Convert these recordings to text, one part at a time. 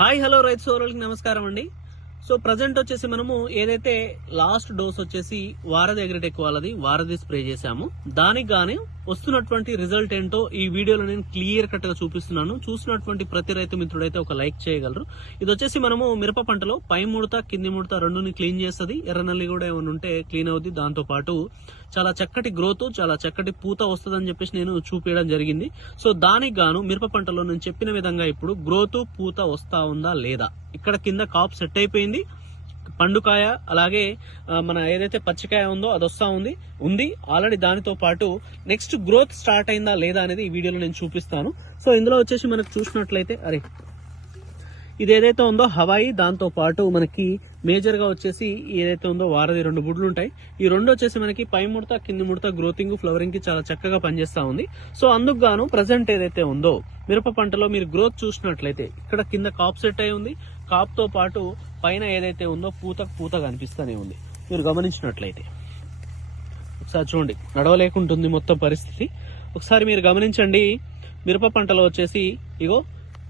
Hi hello రైతు సోదరులకి నమస్కారం అండి. సో ప్రజెంట్ వచ్చేసి మనము ఏదైతే లాస్ట్ డోస్ వచ్చేసి వారధి అగ్రిటెక్ వాళ్ళది వారధి స్ప్రే చేశాము, దానికి గానీ వస్తున్నటువంటి రిజల్ట్ ఏంటో ఈ వీడియోలో నేను క్లియర్ కట్ గా చూపిస్తున్నాను. చూసినటువంటి ప్రతి రైతు మిత్రుడైతే ఒక లైక్ చేయగలరు. ఇది వచ్చేసి మనము మిరప పంటలో పై ముడత కింది ముడత రెండుని క్లీన్ చేస్తుంది, ఎర్రనల్లి కూడా ఏమైనా ఉంటే క్లీన్ అవుద్ది. దాంతో పాటు చాలా చక్కటి గ్రోత్, చాలా చక్కటి పూత వస్తుందని చెప్పేసి నేను చూపించడం జరిగింది. సో దానికి గాను మిరప పంటలో నేను చెప్పిన విధంగా ఇప్పుడు గ్రోత్ పూత వస్తా ఉందా లేదా, ఇక్కడ కింద కాప్ సెట్ అయిపోయింది, పండుకాయ అలాగే మన ఏదైతే పచ్చికాయ ఉందో అది వస్తా ఉంది ఆల్రెడీ. దానితో పాటు నెక్స్ట్ గ్రోత్ స్టార్ట్ అయిందా లేదా అనేది ఈ వీడియోలో నేను చూపిస్తాను. సో ఇందులో వచ్చేసి మనకు చూసినట్లయితే ఇది ఏదైతే ఉందో హవాయి, దాంతో పాటు మనకి మేజర్ గా వచ్చేసి ఏదైతే ఉందో వారధి రెండు బుడ్లు ఉంటాయి. ఈ రెండు వచ్చేసి మనకి పై ముడత కింది ముడత గ్రోతింగ్ ఫ్లవరింగ్ కి చాలా చక్కగా పనిచేస్తా ఉంది. సో అందుకు గాను ప్రజెంట్ ఏదైతే ఉందో మిరప పంటలో మీరు గ్రోత్ చూసినట్లయితే ఇక్కడ కింద కాప్ సెట్ అయి ఉంది, కాప్ తో పాటు పైన ఏదైతే ఉందో పూత కనిపిస్తూనే ఉంది. మీరు గమనించినట్లయితే ఒకసారి చూడండి, నడవలేకుంటుంది మొత్తం పరిస్థితి. ఒకసారి మీరు గమనించండి, మిరప పంటలో వచ్చేసి ఇగో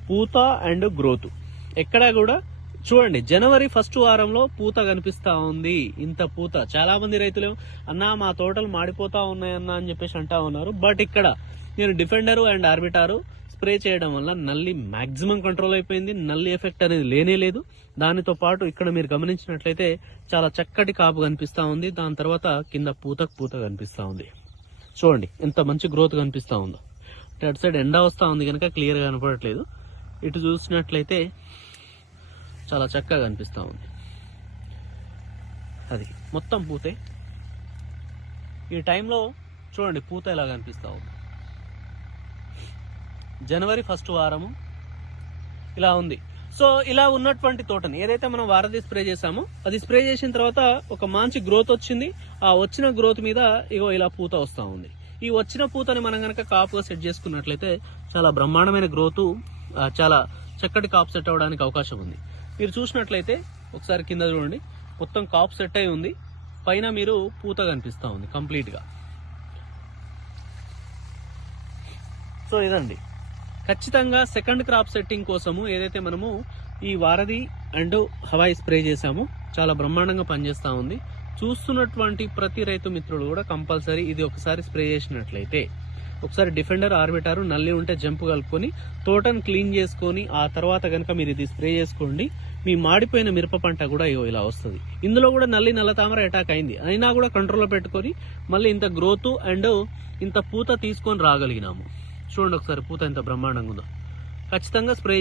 పూత అండ్ గ్రోత్ ఎక్కడా కూడా చూడండి. జనవరి ఫస్ట్ వారంలో పూత కనిపిస్తా ఉంది. ఇంత పూత చాలా మంది రైతులు అన్నా మా తోటలు మాడిపోతా ఉన్నాయన్నా అని చెప్పేసి అంటా ఉన్నారు. బట్ ఇక్కడ నేను డిఫెండర్ అండ్ ఆర్బిటారు స్ప్రే చేయడం వల్ల నల్లి మాక్సిమం కంట్రోల్ అయిపోయింది. నల్లి ఎఫెక్ట్ అనేది లేనే లేదు. దానితో పాటు ఇక్కడ మీరు గమనించినట్లయితే చాలా చక్కటి కాపు కనిపిస్తా ఉంది. దాని తర్వాత కింద పూత కనిపిస్తా ఉంది. చూడండి ఎంత మంచి గ్రోత్ కనిపిస్తా ఉందో. అటు సైడ్ ఎండ వస్తా ఉంది కనుక క్లియర్ గా కనపడట్లేదు. ఇటు చూసినట్లయితే చాలా చక్కగా కనిపిస్తా ఉంది. అది మొత్తం పూతే. ఈ టైంలో చూడండి పూత ఎలా కనిపిస్తా ఉంది. జనవరి ఫస్ట్ వారము ఇలా ఉంది. సో ఇలా ఉన్నటువంటి తోటని ఏదైతే మనం వారధి స్ప్రే చేసామో అది స్ప్రే చేసిన తర్వాత ఒక మంచి గ్రోత్ వచ్చింది. ఆ వచ్చిన గ్రోత్ మీద ఇగో ఇలా పూత వస్తా ఉంది. ఈ వచ్చిన పూతని మనం కనుక కాపుగా సెట్ చేసుకున్నట్లయితే చాలా బ్రహ్మాండమైన గ్రోత్, చాలా చక్కటి కాపు సెట్ అవ్వడానికి అవకాశం ఉంది. మీరు చూసినట్లయితే ఒకసారి కింద చూడండి, మొత్తం కాపు సెట్ అయి ఉంది. పైన మీరు పూత కనిపిస్తా ఉంది కంప్లీట్ గా. సో ఇదండి ఖచ్చితంగా సెకండ్ క్రాప్ సెట్టింగ్ కోసము ఏదైతే మనము ఈ వారధి అండ్ హవాయి స్ప్రే చేసామో చాలా బ్రహ్మాండంగా పనిచేస్తా ఉంది. చూస్తున్నటువంటి ప్రతి రైతు మిత్రులు కూడా కంపల్సరీ ఇది ఒకసారి స్ప్రే చేసినట్లయితే, ఒకసారి డిఫెండర్ ఆర్బిటారు నల్లి ఉంటే జంపు కలుపుకొని తోటను క్లీన్ చేసుకొని ఆ తర్వాత కనుక మీరు ఇది స్ప్రే చేసుకోండి, మీ మాడిపోయిన మిరప పంట కూడా ఇలా వస్తుంది. ఇందులో కూడా నల్ల తామర అటాక్ అయింది, అయినా కూడా కంట్రోల్లో పెట్టుకొని మళ్ళీ ఇంత గ్రోత్ అండ్ ఇంత పూత తీసుకొని రాగలిగినాము. చూడండి ఒకసారి పూత ఎంత బ్రహ్మాండంగా ఉందో. ఖచ్చితంగా స్ప్రే